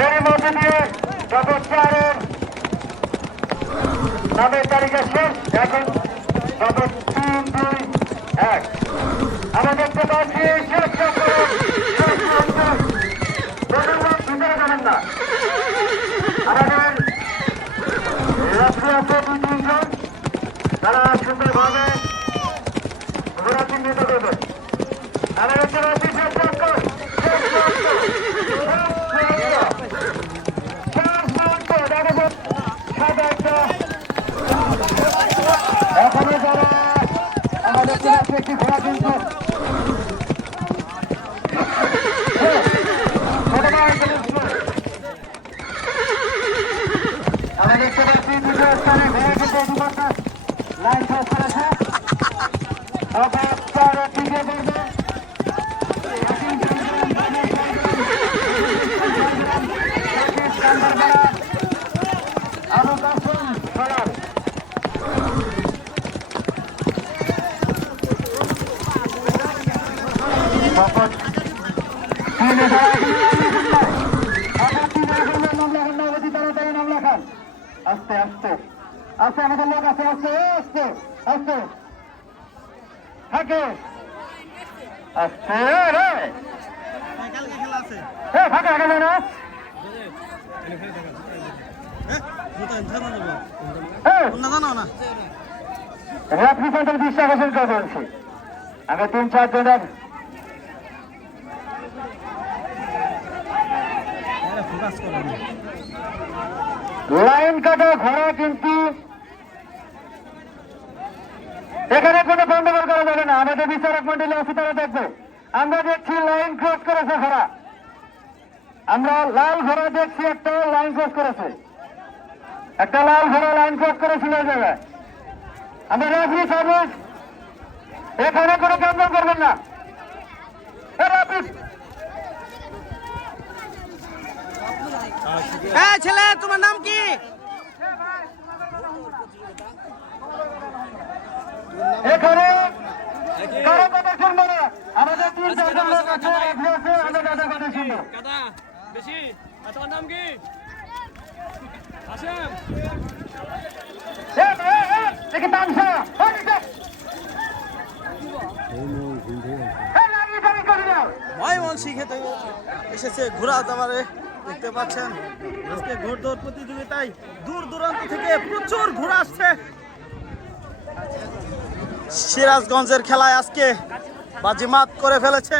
এরই মধ্যে দিয়ে গত 4-এর নামের তালিকা শেষ। এখন গত 3-2-1 আমরা দেখতে পাচ্ছি শেষ চক্র ভিতরে যাবেন না। আমাদের রাত্রি আছে 2-3 জন, তারা সুন্দরভাবে ঘোড়া চিহ্নিত করবে। আমরা দেখতে পাচ্ছি শেষ চক্র এখনো যারা আমাদের একটি ঘোড়া কিন্তু আমরা দেখতে পাচ্ছি দুটো স্থানে ঘোড়া কিন্তু ইতিমধ্যে লাইন ক্রস করেছে। দিকে করবে আবু কাসেম সরার আস্তে আস্তে আস্তে আমাদের লোক আছে আস্তে আস্তে আস্তে থাকে আস্তে রে ফাঁকা গেল না রাত্রি পর্যন্ত বিশ্বাস করছি আমি 3-4 জনের লাইন কাটা ঘোড়া কিন্তু এখানে কোনো গন্ডগোল করা যাবে না। আমাদের বিচারক মন্ডলী আছে, তারা দেখবে। আমরা দেখছি লাইন ক্রস করেছে ঘোড়া, আমরা লাল ঘোড়া দেখছি একটা লাইন ক্রস করেছে, একটা লাল ঘোড়া লাইন ক্রস করেছিল এই জায়গায়। আমরা রাত্রি সার্ভিস এখানে কোনো গন্ডগোল করবেন না। ছেলে তোমার নাম কি? এখানে কারো কথা শুনবো না। আমাদের 3-4 জন লোক আছে, আমরা তাদের কথা শুনবো। তোমার নাম কি? আসেম। দেখি তামসা ময়মনসিংহে থেকে এসেছে ঘোড়া দাবারে। দেখতে পাচ্ছেন আজকে ঘোড়দৌড় প্রতিযোগিতায় দূর দূরান্ত থেকে প্রচুর ঘোড়া আসছে। সিরাজগঞ্জের খেলায় আজকে বাজিমাত করে ফেলেছে।